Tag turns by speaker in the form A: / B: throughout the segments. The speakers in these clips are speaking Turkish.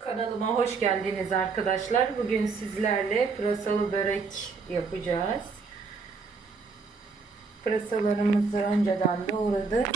A: Kanalıma hoş geldiniz arkadaşlar. Bugün sizlerle pırasalı börek yapacağız. Pırasalarımızı önceden doğradık.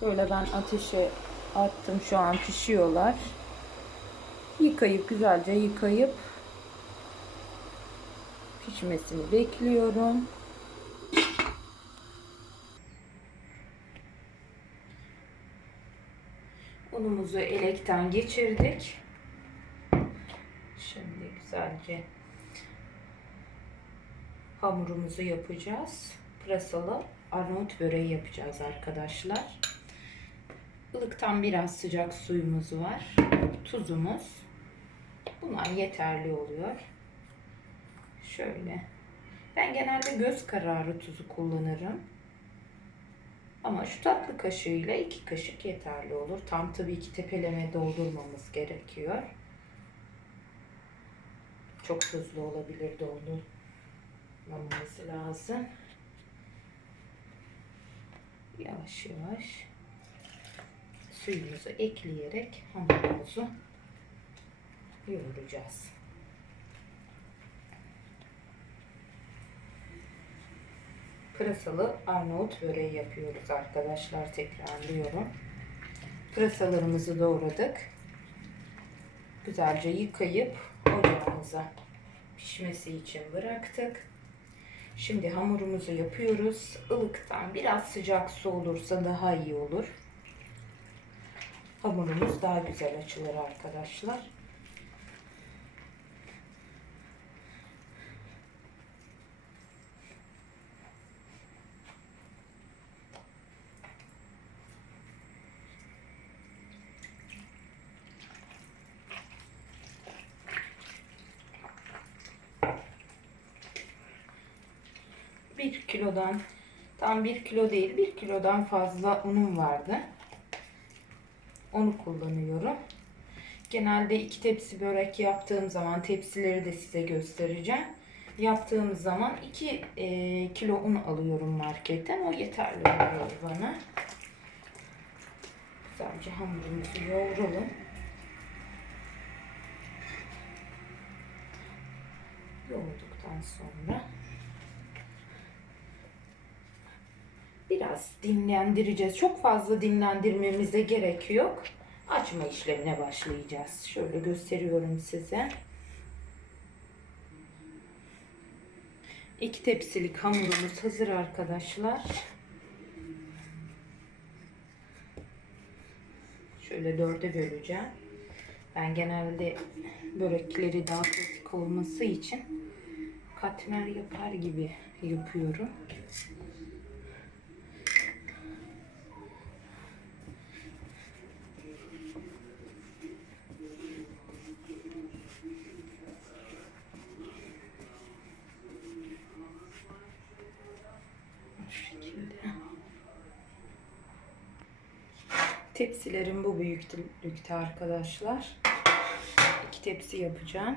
A: Şöyle ben ateşe attım. Şu an pişiyorlar. Yıkayıp güzelce yıkayıp pişmesini bekliyorum. Unumuzu elekten geçirdik. Şimdi güzelce hamurumuzu yapacağız. Pırasalı Arnavut böreği yapacağız arkadaşlar. Ilıktan biraz sıcak suyumuz var. Tuzumuz. Bunlar yeterli oluyor. Şöyle. Ben genelde göz kararı tuzu kullanırım. Ama şu tatlı kaşığıyla iki kaşık yeterli olur. Tam tabii ki tepeleme doldurmamız gerekiyor. Çok tuzlu olabilir doldurmamız lazım. Yavaş yavaş suyumuzu ekleyerek hamurumuzu yoğuracağız. Pırasalı Arnavut böreği yapıyoruz arkadaşlar. Tekrarlıyorum. Pırasalarımızı doğradık. Güzelce yıkayıp ocağımıza pişmesi için bıraktık. Şimdi hamurumuzu yapıyoruz. Ilıktan biraz sıcak su olursa daha iyi olur. Hamurumuz daha güzel açılır arkadaşlar. Bir kilodan tam bir kilo değil bir kilodan fazla unum vardı. Onu kullanıyorum. Genelde iki tepsi börek yaptığım zaman tepsileri de size göstereceğim. Yaptığım zaman 2 e, kilo un alıyorum marketten. O yeterli oluyor bana. Güzelce hamurumuzu yoğuralım. Yoğurduktan sonra biraz dinlendireceğiz. Çok fazla dinlendirmemize gerek yok. Açma işlemine başlayacağız. Şöyle gösteriyorum size. İki tepsilik hamurumuz hazır arkadaşlar. Şöyle dörde böleceğim. Ben genelde börekleri daha pratik olması için katmer yapar gibi yapıyorum. Bu şekilde. Tepsilerim bu büyüklükte arkadaşlar. İki tepsi yapacağım.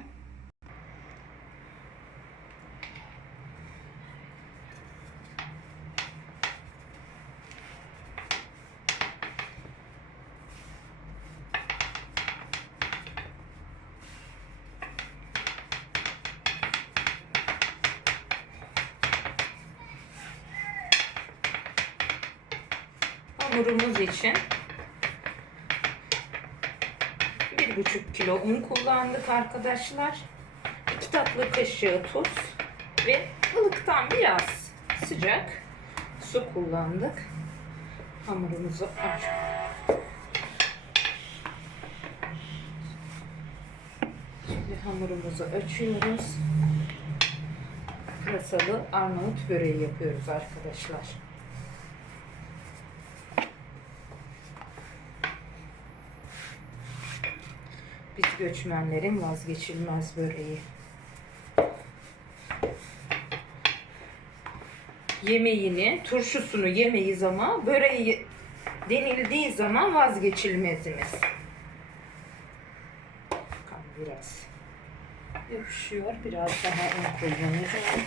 A: Hamurumuz için bir buçuk kilo un kullandık arkadaşlar. 2 tatlı kaşığı tuz ve ılıktan biraz sıcak su kullandık. Hamurumuzu aç. Şimdi hamurumuzu açıyoruz. Pırasalı Arnavut böreği yapıyoruz arkadaşlar. Biz göçmenlerin vazgeçilmez böreği. Yemeğini, turşusunu yemeyiz ama böreği denildiği zaman vazgeçilmezimiz. Biraz yapışıyor. Biraz daha un kullanacağım.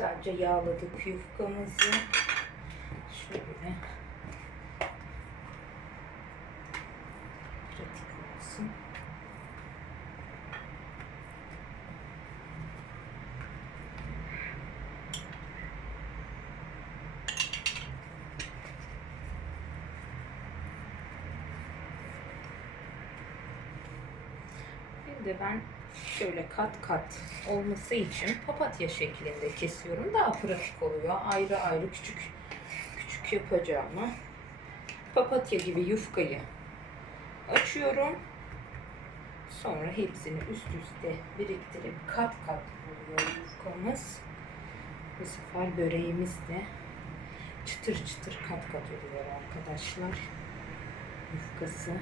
A: Güzelce yağladık yufkamızı. Şöyle. Pratik olsun. Bir de ben şöyle kat kat olması için papatya şeklinde kesiyorum. Daha pratik oluyor. Ayrı ayrı küçük küçük yapacağımı. Papatya gibi yufkayı açıyorum. Sonra hepsini üst üste biriktirip kat kat oluyor yufkamız. Bu sefer böreğimiz de çıtır çıtır kat kat oluyor arkadaşlar. Yufkası.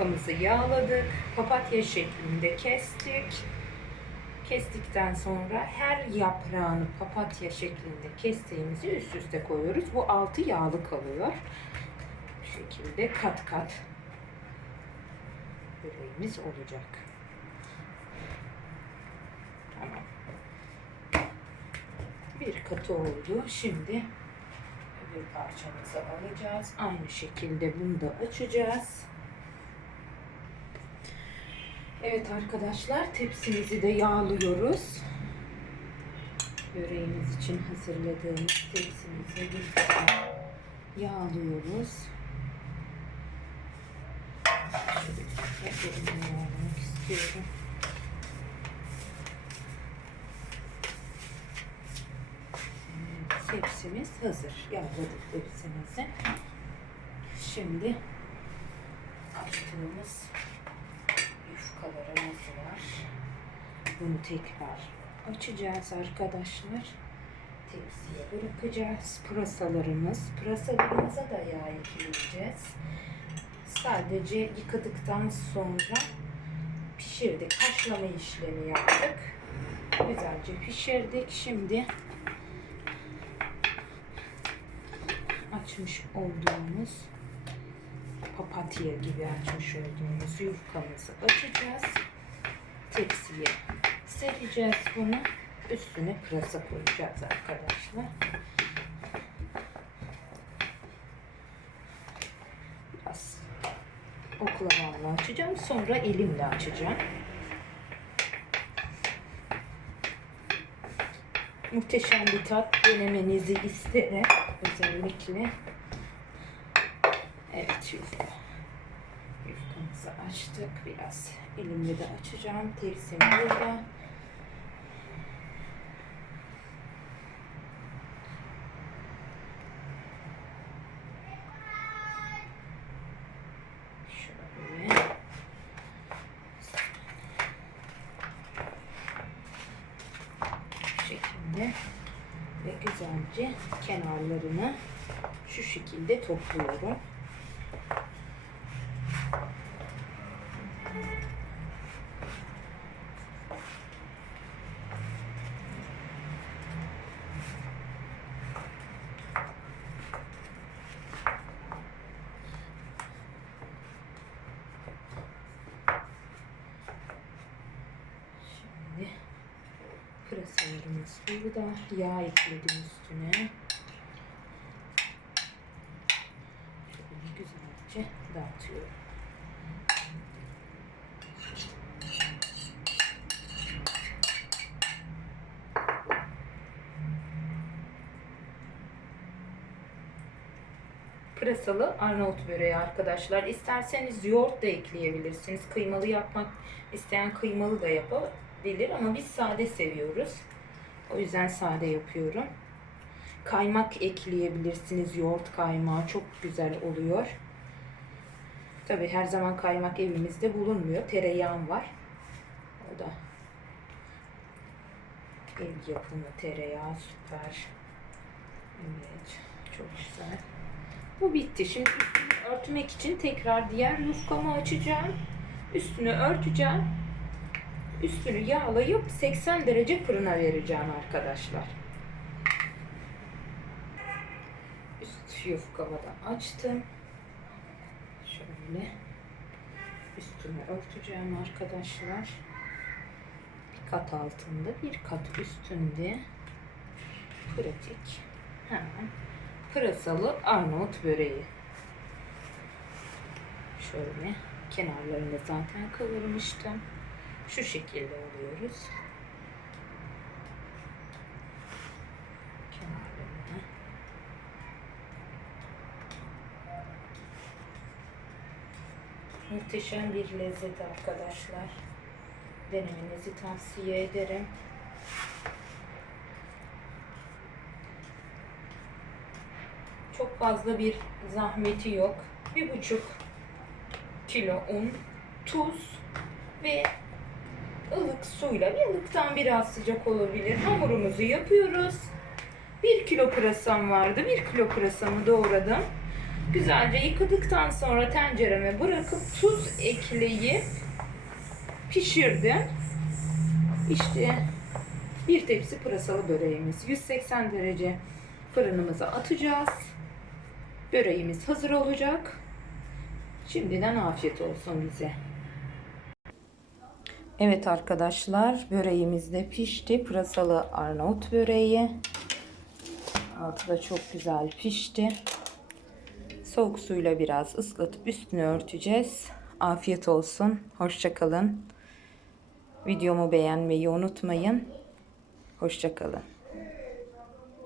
A: Yufkamızı yağladık. Papatya şeklinde kestik. Kestikten sonra her yaprağını papatya şeklinde kestiğimizi üst üste koyuyoruz. Bu altı yağlı kalıyor. Bu şekilde kat kat böreğimiz olacak. Tamam. Bir katı oldu. Şimdi öbür parçamızı alacağız. Aynı şekilde bunu da açacağız. Evet arkadaşlar tepsimizi de yağlıyoruz. Böreğimiz için hazırladığımız tepsimizi lütfen yağlıyoruz. Şöyle yağlamak istiyorum. Tepsimiz hazır. Yağladık tepsimizi. Şimdi açtığımız yufkalarımız var. Bunu tekrar açacağız arkadaşlar. Tepsiye bırakacağız. Pırasalarımız. Pırasalarımıza da yağ ekleyeceğiz. Sadece yıkadıktan sonra pişirdik. Haşlama işlemi yaptık. Güzelce pişirdik. Şimdi açmış olduğumuz papatya gibi açmış olduğumuz yufkamızı açacağız. Tepsiye sereceğiz bunu. Üstüne pırasa koyacağız arkadaşlar. Biraz oklavamla açacağım. Sonra elimle açacağım. Muhteşem bir tat denemenizi isterim. Özellikle Evet yufka. Yufkamızı açtık. Biraz elimle de açacağım. Tepsim burada. Şekilde ve güzelce kenarlarını şu şekilde topluyorum. Şimdi pırasalarımız burada. Yağ ekledim üstüne. Şöyle güzelce dağıtıyorum. Pırasalı Arnavut böreği arkadaşlar. İsterseniz yoğurt da ekleyebilirsiniz. Kıymalı yapmak isteyen kıymalı da yapabilir ama biz sade seviyoruz. O yüzden sade yapıyorum. Kaymak ekleyebilirsiniz. Yoğurt kaymağı çok güzel oluyor. Tabi her zaman kaymak evimizde bulunmuyor. Tereyağım var. O da ev yapımı tereyağı süper. Evet. Çok güzel. Bu bitti. Şimdi örtmek için tekrar diğer yufkamı açacağım. Üstünü örteceğim. Üstünü yağlayıp 80 derece fırına vereceğim arkadaşlar. Üst yufkamı açtım. Şöyle üstünü örteceğim arkadaşlar. Bir kat altında, bir kat üstünde. Pratik. Hemen pırasalı Arnavut böreği. Şöyle kenarlarını zaten kıvırmıştım. Şu şekilde alıyoruz. Kenarlarını. Muhteşem bir lezzet arkadaşlar. Denemenizi tavsiye ederim. Çok fazla bir zahmeti yok. Bir buçuk kilo un, tuz ve ılık suyla bir ılıktan biraz sıcak olabilir. Hamurumuzu yapıyoruz. 1 kilo pırasam vardı. 1 kilo pırasamı doğradım. Güzelce yıkadıktan sonra tencereme bırakıp tuz ekleyip pişirdim. İşte bir tepsi pırasalı böreğimiz. 180 derece fırınımıza atacağız. Böreğimiz hazır olacak. Şimdiden afiyet olsun bize. Evet arkadaşlar böreğimiz de pişti. Pırasalı Arnavut böreği. Altı da çok güzel pişti. Soğuk suyla biraz ıslatıp üstünü örteceğiz. Afiyet olsun. Hoşçakalın. Videomu beğenmeyi unutmayın. Hoşçakalın.